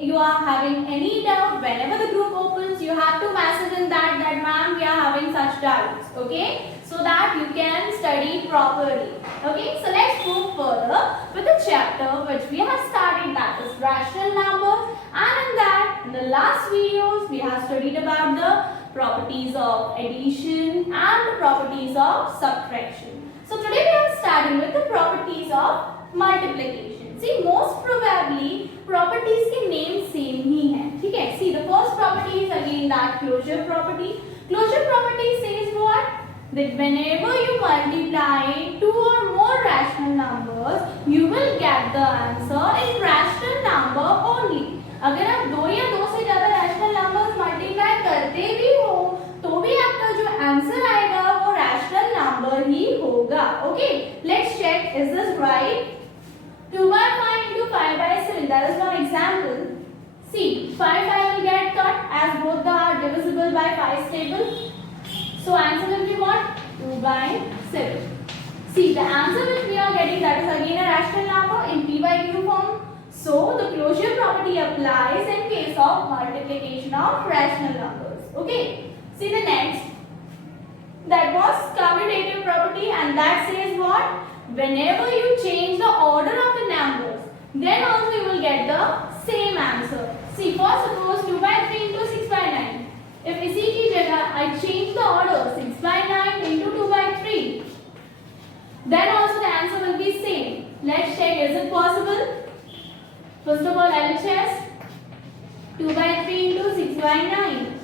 you are having any doubt, whenever the group opens, you have to message in that ma'am, we are having such doubts, okay, so that you can study properly. Okay, so let's move further with the chapter which we have started, that is rational numbers. And in that, in the last videos, we have studied about the properties of addition and the properties of subtraction. So today we are starting with the properties of multiplication. See, most probably properties के name same ही हैं, ठीक है? See, the first property is again that closure property. Closure property says what? That whenever you multiply two or more rational numbers, you will get the answer in rational number only. अगर आप दो या दो से ज्यादा rational numbers multiply करते भी हो तो भी आपका जो आंसर आएगा वो रैशनल नंबर ही होगा. Okay, let's check, is this right? 2 by 5 into 5 by 7, that is one example. See, 5 will get cut as both are divisible by 5 stable. So answer will be what? 2 by 7. See, the answer which we are getting, that is again a rational number in p by q form. So the closure property applies in case of multiplication of rational numbers. Okay. See the next. That was commutative property, and that says what? Whenever you change the order of the numbers, then also you will get the same answer. See, for suppose 2 by 3 into 6 by 9. If इसी की जगह I change the order 6 by 9 into 2 by 3, then also the answer will be same. Let's check, is it possible? First of all, LHS 2 by 3 into 6 by 9.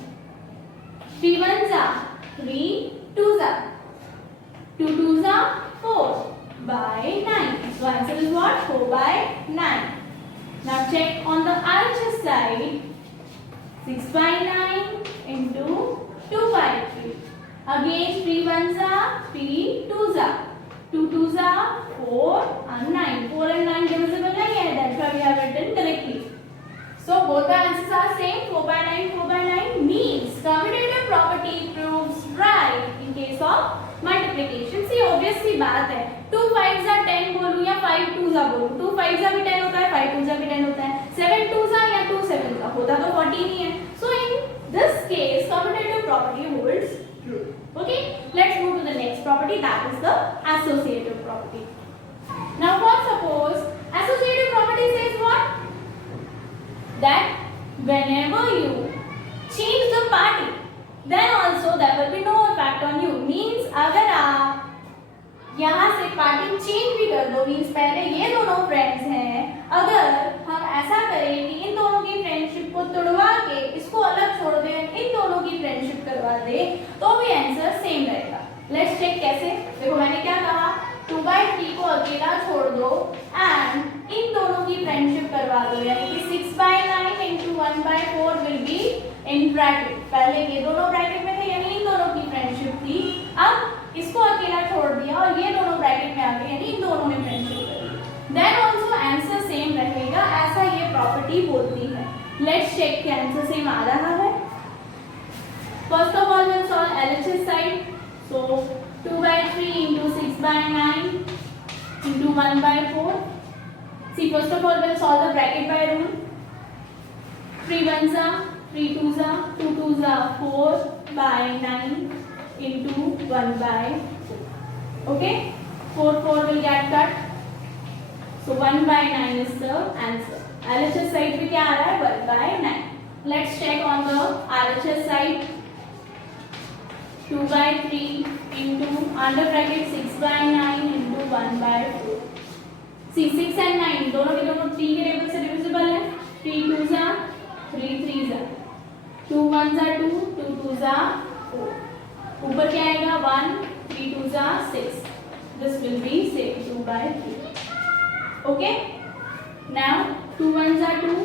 3 ones are 3, 2s are 2, 2s are 4 by 9. So answer is what? 4 by 9. Now check on the RHS side. 6 by 9 into 2 by 3. Again 3 ones are 3, 2s are 2, 2s are 4 and 9. 4 and 9 divisible nahi hai, that's why we have written correctly. So both the answers are same. 4 by 9, 4 by 9 means commutative property proves right in case of multiplication. See, obviously बात है, 2 5s are 10 बोलूं या 5 2s are बोलूं, 2 5s are भी 10 होता है, 5 2s are भी 10 होता है, 7 2s are या 2 7s are होता तो 14 ही है. So in this case commutative property holds true. Okay, let's move to the next property, that is the associative property. Now what, suppose associative property says what? That whenever you change the party, then also there will be no effect on you. Means अगर आप यहाँ से party change भी कर दो, means पहले ये दोनों फ्रेंड्स हैं, अगर हम ऐसा करें कि इन दोनों की फ्रेंडशिप को तोड़वा के इसको अलग छोड़ दें, इन दोनों की फ्रेंडशिप करवा दे, तो भी आंसर सेम रहेगा. लेट्स चेक कैसे. देखो मैंने क्या कहा, 2 by 3 को अकेला छोड़ दो एंड इन दोनों की फ्रेंडशिप करवा दो, यानी कि 6 by 9 into 1 by 4 will be in bracket. पहले ये दोनों ब्रैकेट में थे, यानी इन दोनों की फ्रेंडशिप थी. अब इसको अकेला छोड़ दिया और ये दोनों ब्रैकेट में आ गए, यानी इन दोनों ने फ्रेंडशिप करी. देन आल्सो आंसर सेम रहेगा, ऐसा ये प्रॉपर्टी बोलती है. लेट्स चेक कि आंसर सेम आ रहा है. First of all will solve LHS side. So 2 by 3 into 6 by 9 into 1 by 4. See, first of all we'll solve the bracket by rule. 3 ones are 3, 2s are 2, 2s are 4 by 9 into 1 by 4. Okay, 4 will get cut. So 1 by 9 is the answer. LHS side पे क्या आ रहा है? 1 by 9. Let's check on the RHS side. 2 by 3 into under bracket 6 by 9 into 1 by 4. See, 6 and 9 दोनों के दोनों 3 के table से डिविजिबल है. 3 2s are 3 3s are 2 1s are 2, 2 2s are 4. ऊपर क्या आएगा? 1 3 2s are 6. This will be same, 2 by 3. Okay. Now 2 1s are 2,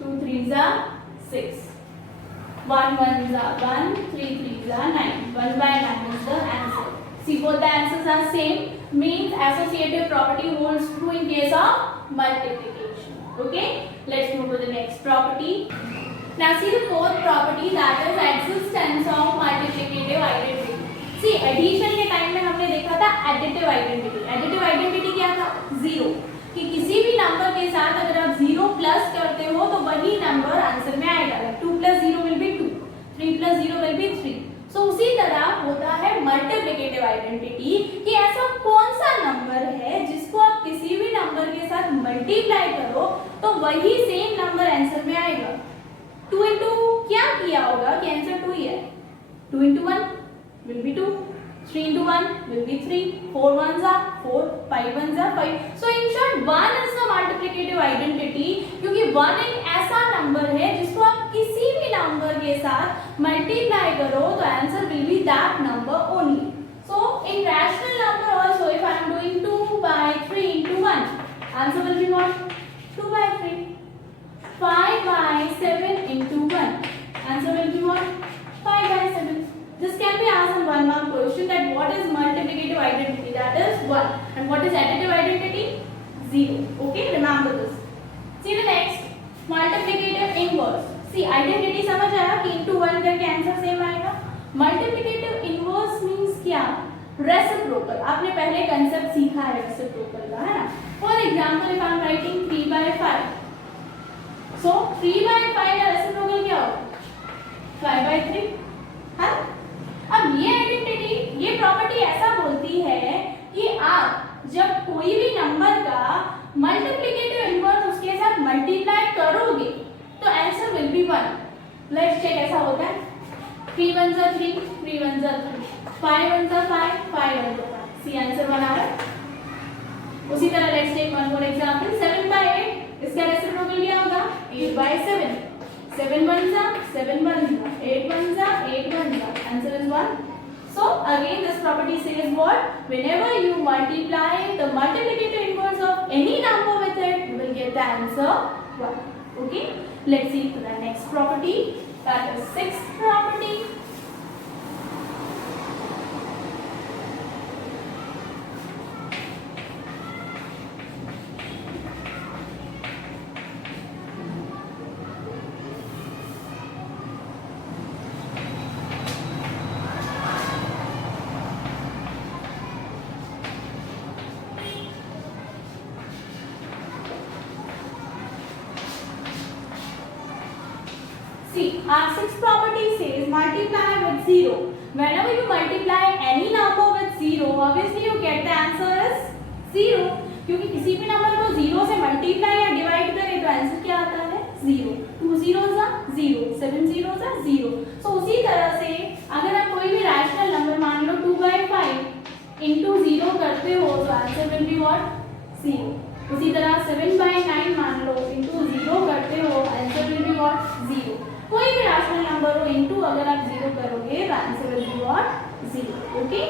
2 3s are 6. 1 1s are 1, 3 3s are 9. 1 by 9 is the answer. See, both the answers are same, means associative property holds true in case of multiplication. Okay, let's move to the next property. Now see the fourth property, that is existence of multiplicative identity. See, addition के time में हमने देखा था additive identity. Additive identity क्या था? 0. कि किसी भी नंबर के साथ अगर आप 0 प्लस करते हो तो वही नंबर आंसर में आएगा। Like 2 + 0 will be 2, 3 + 0 will be 3। सो उसी तरह होता है मल्टीप्लिकेटिव आइडेंटिटी कि ऐसा कौन सा नंबर है जिसको आप किसी भी नंबर के साथ मल्टीप्लाई करो तो वही सेम नंबर आंसर में आएगा। 2 इंटू क्या किया होगा कि आंसर 2 ही है। 2 into 1 will be 2, 3 into 1 will be 3, 4 ones are 4, 5 ones are 5. So in short 1 is the multiplicative identity क्योंकि 1 एक ऐसा नंबर है जिसको आप किसी भी नंबर के साथ मल्टीप्लाई करो तो answer will be that number only. So in rational number also if I am doing 2 by 3 into 1, answer will be what? 2 by 3. 5 by 7 into 1, answer will be what? 5 by 7. This can be asked in 1 mark question that what is multiplicative identity, that is 1, and what is additive identity, 0. Okay, remember this. See the next multiplicative inverse. See identity समझ आया कि into 1 करके answer same आएगा। multiplicative inverse means क्या? reciprocal. आपने पहले concept सीखा है reciprocal का, है ना? For example if I am writing 3 by 5, so 3 by 5 का reciprocal क्या होगा? 5 by 3, हाँ? अब ये आइडेंटिटी, ये प्रॉपर्टी ऐसा बोलती है कि आप जब कोई भी नंबर का मल्टीप्लिकेटिव इनवर्स उसके साथ मल्टीप्लाई करोगे तो answer will be 1। Let's check ऐसा होता है 3 1 जा 3, 3 1 जा 3, 5 1 जा 5, 5 1 जा 5। सी आंसर 1 आ रहा है। उसी तरह let's take one more example 7 by 8, इसका रेसिप्रोकल क्या होगा? 8 by 7, 7 1 जा 7 1 जा, 8 1 जा 8 1 जा, answer is 1. So again this property says what? Whenever you multiply the multiplicative inverse of any number with it, you will get the answer 1. Okay, let's see the next property, that is sixth property. See, our sixth property says multiply with 0. Whenever you multiply any number with 0, obviously you get the answer as 0. क्योंकि किसी भी number को 0 से multiply या divide करें तो answer क्या आता है? 0. 2 zeros are 0, 7 zeros are 0. So उसी तरह से अगर आप कोई भी रैशनल नंबर मान लो 2 by 5 into 0 करते हो तो आंसर विल बी व्हाट? 0. उसी तरह 7 by 9 मान लो into 0 करते हो आंसर विल बी व्हाट? 0. कोई भी रैशनल नंबर हो इनटू अगर आप 0 करोगे तो answer will be what? 0. Okay,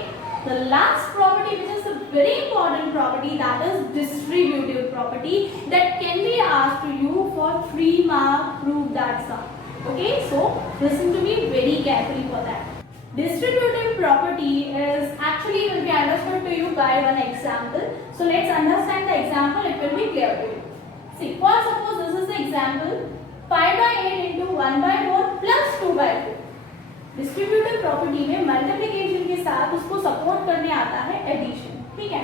the last property which is a very important property, that is distributive property, that can be asked to you for 3 mark, prove that sum. Okay, so listen to me very carefully for that. Distributive property is actually will be understood to you by one example. So let's understand the example, it will be clear to you. See, for suppose this is the example 5 by 8 into 1 by 4 plus 2 by 4. Distributive property में multiplication के साथ उसको support करने आता है addition, ठीक है।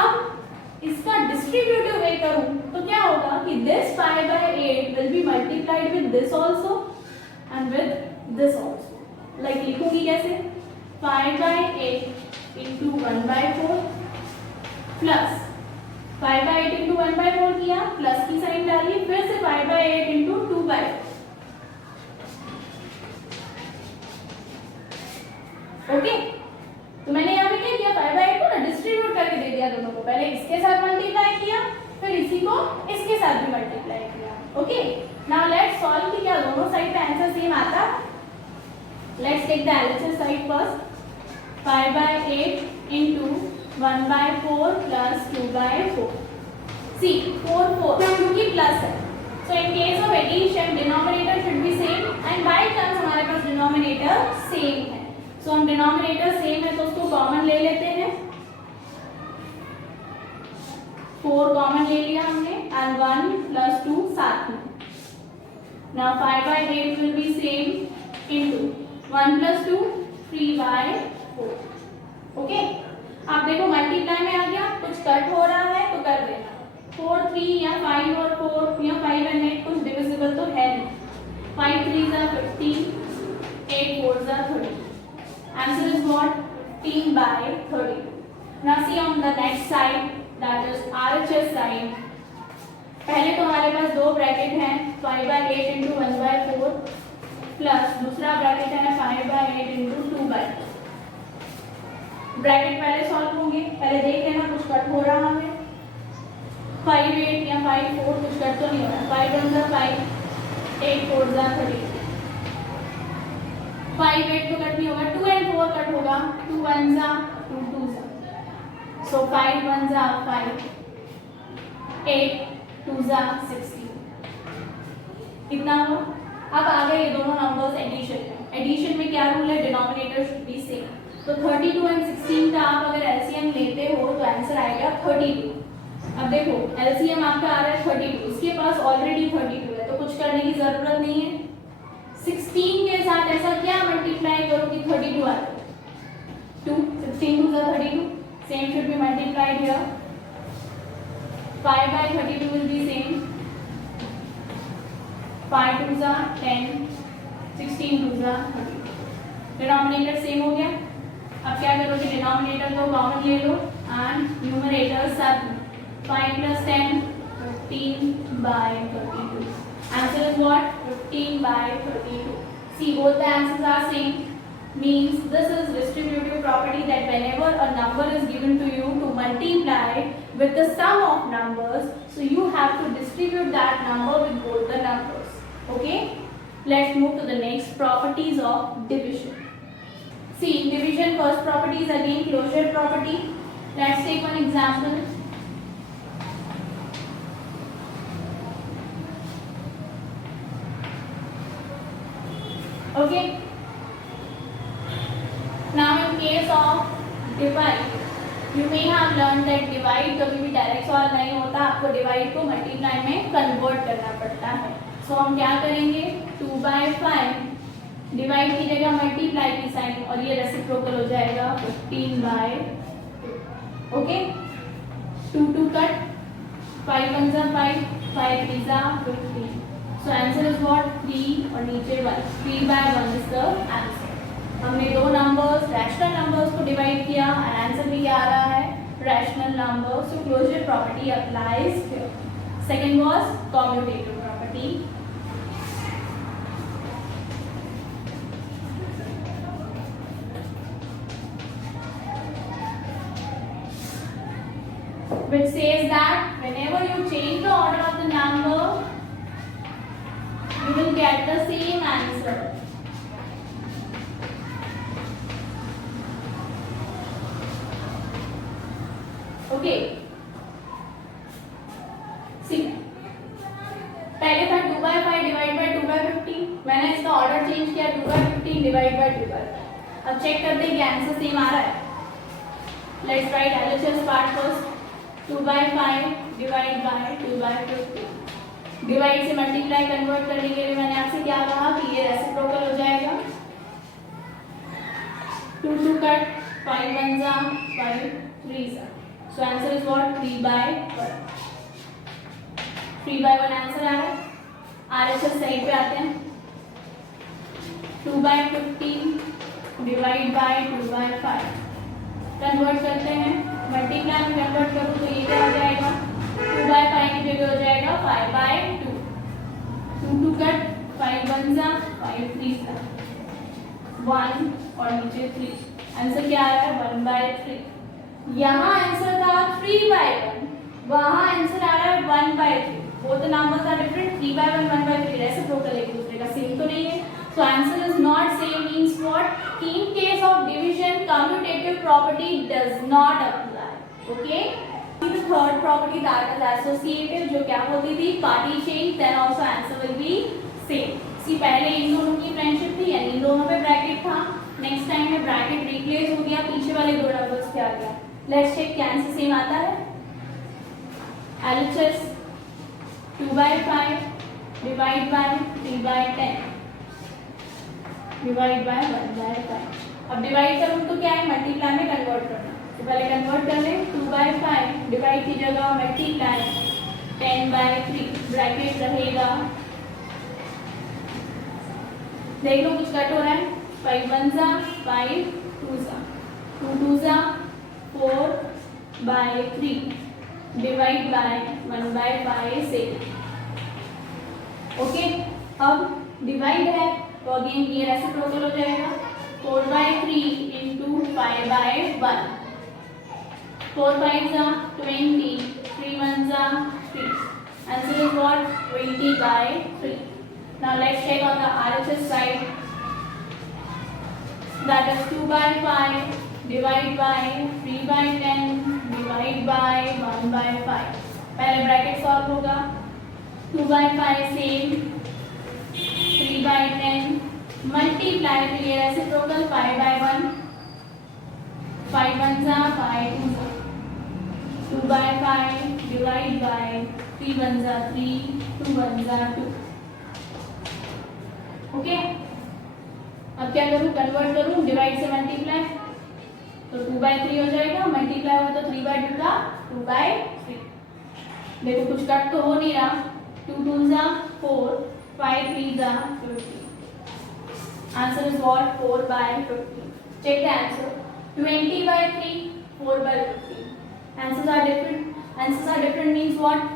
अब इसका डिस्ट्रीब्यूटिव वे करूं तो क्या होगा कि this 5 by 8 will be multiplied with this also and with this also. Like लिखूंगी कैसे? 5 by 8 into 1 by 4 plus 5 by 8 into 1 by 4 किया, प्लस की साइन डाली, फिर से 5 by 8 into 2 by 4। ओके, तो मैंने यहाँ पे क्या किया? 5 by 8 को ना डिस्ट्रीब्यूट करके दे दिया दोनों को। पहले इसके साथ मल्टीप्लाई किया, फिर इसी को इसके साथ भी मल्टीप्लाई किया। ओके, नाउ लेट्स सॉल्व कि क्या दोनों साइड पे आंसर सेम आता। Let's take the LHS side first. 5 by 8 into 1 by 4 plus 2 by 4. See, 4 4 क्योंकि प्लस है, so in case of addition denominator should be same and by chance हमारे पास denominator same है, so हम denominator same है तो उसको common ले लेते हैं। 4 कॉमन ले लिया हमने and 1 plus 2 साथ में। Now 5 by 8 will be same into 1 plus 2 3 by 4. Okay, आप देखो मल्टीप्लाई में आ गया, कुछ कट हो रहा है तो कर देना। 4 3 या 5 और 4 या 5 and 8 कुछ डिविजिबल तो है नहीं, 15, 8 4s are 30. Answer is what? 15 by 30. Now see on the next side, that is RHS side. पहले तो हमारे पास दो ब्रैकेट हैं 5 by 8 into 1 by 4 प्लस दूसरा ब्रैकेट है 5 by 8 into 2 by 4. ब्रैकेट पहले सॉल्व होंगे, पहले देख लेना कुछ कट हो रहा है. 5 8 या 5 4 कुछ कट तो नहीं हो रहा. 5 1 जा 5, 8 4 जा 30. 5 8 तो कट नहीं होगा, 2 and 4 कट होगा. 2 1 जा 2 2 जा. So 5 1 जा 5, 8 2 जा 16. कितना हुआ? अब आ गए ये दोनों नंबर्स एडिशन में. एडिशन में क्या रूल है? Denominator should be same. तो 32 एंड 16 का आप अगर एलसीएम लेते हो तो आंसर आएगा 32. अब देखो एलसीएम आपका आ रहा है 32, इसके पास ऑलरेडी 32 है तो कुछ करने की जरूरत नहीं है. 16 के साथ ऐसा क्या मल्टीप्लाई करो कि 32 आ जाए? 2 16 2 जा 32. Same should be multiplied here. 5 by 32 will be same. 5 2 जा 10, 16 2 जा 32. डिनोमिनेटर सेम हो गया. अब क्या करोगे? डिनोमिनेटर को कॉमन ले लो एंड न्यूमरेटर सब. 5 plus 10 15 by 32. Answer is what? 15 by 32. See, both the answers are same. Means this is distributive property that whenever a number is given to you to multiply with the sum of numbers, so you have to distribute that number with both the numbers. Okay? Let's move to the next properties of division. See, division first property is again closure property. Let's take one example. Okay. Now in case of divide, you may have learned that divide कभी भी direct solve नहीं होता, आपको divide को multiply में convert करना पड़ता है. सो हम क्या करेंगे? 2 by 5 डिवाइड की जगह मल्टीप्लाई की साइन और ये रेसिप्रोकल हो जाएगा 15 by 2. ओके. 2 2 कट. 5 1 जा 5, 5 3 जा 15. सो आंसर इज व्हाट? 3 और नीचे 1. 3 by 1 इज द आंसर. हमने दो नंबर्स रैशनल नंबर्स को डिवाइड किया और आंसर भी क्या आ रहा है? Rational number. So closure property applies here. Second was commutative property. which says that whenever you change the order of the number, you will get the same answer. Okay. See, पहले था 2 by 5 divide by 2 by 15. मैंने इसका order change किया 2 by 15 divide by 2 by 5. अब check करते हैं कि answer same आ रहा है. Let's write LHS part first. 2 by 5 divide by 2 by 15. Divide से मल्टीप्लाई कन्वर्ट करने के लिए मैंने आपसे क्या कहा कि ये रेसिप्रोकल हो जाएगा. 2 2 कट. 5 1 जा 5 3 जा. So answer is what? 3 by 1. 3 by 1 answer आ रहा है. RHS सही पे आते हैं. 2 by 15 divide by 2 by 5 convert करते हैं. मल्टीप्लाई में कन्वर्ट करूँ तो ये क्या हो जाएगा? 2 by 5 की जगह हो जाएगा 5 by 2. 2 2 कट. 5 1 जा 5 3 जा 1 और नीचे 3. आंसर क्या आ रहा है? 1 by 3. यहाँ आंसर था 3 by 1, वहाँ आंसर आ रहा है 1 by 3. both the numbers are different. 3 by 1 1 by 3 reciprocal एक दूसरे का सेम तो नहीं है. So answer is not same means what? In case of division, commutative property does not apply. Okay? The third property that is associative, जो क्या होती थी? Party change, then also answer will be same. See, पहले इन दोनों की friendship थी यानी इन दोनों पे ब्रैकेट था. नेक्स्ट टाइम में ब्रैकेट रिप्लेस हो गया, पीछे वाले दो नंबर्स क्या आ गया. लेट्स चेक क्या आंसर सेम आता है. LHS 2 by 5 divide by 3 by 10 divide by 1 by 5. अब डिवाइड करूँ तो क्या है? मल्टीप्लाई में कन्वर्ट करना. तो पहले कन्वर्ट कर लें. 2 by 5 डिवाइड की जगह मल्टीप्लाई 10 by 3 ब्रैकेट रहेगा देख लो कुछ कट हो रहा है. 5 1 जा 5 2 जा 2 2 जा 4 by 3 divide by 1 by 5 6. Okay, अब डिवाइड है तो अगेन ये रेसिप्रोकल हो जाएगा. 4 by 3 into 5 by 1. 4 5 जा 20, 3 1 जा 3. Answer is what? 20 by 3. Now let's check on the RHS side. That is 2 by 5 divide by 3 by 10 divide by 1 by 5. पहले bracket solve होगा. 2 by 5 सेम, 3 by 10 मल्टीप्लाई तो ये reciprocal 5 by 1. 5 1 जा 5 2 जा 2 by 5 divide by 3 1 जा 3 2 1 जा 2. Okay, अब क्या करूं? कन्वर्ट करूं डिवाइड से मल्टीप्लाई. तो 2 by 3 हो जाएगा, मल्टीप्लाई होगा तो 3 by 2 का 2 by 3. देखो कुछ कट तो हो नहीं रहा. 2 2 जा 4 5 3 जा 50. Answer is what? 4 by 50. Check the answer. 20 by 3 4 by 50. Answers are different. Answers are different means what?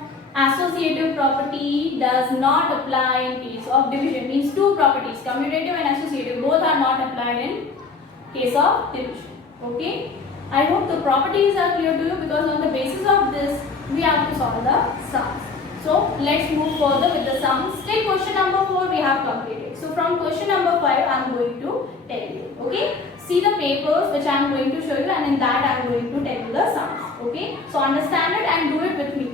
Associative property does not apply in case of division. Means two properties, commutative and associative, both are not applied in case of division. Okay, I hope the properties are clear to you, because on the basis of this we have to solve the sums. So let's move further with the sums. Till question number 4 we have completed. So from question number 5 I am going to tell you. Okay, see the papers which I am going to show you, and in that I am going to tell you the sums. Okay, so understand it and do it with me.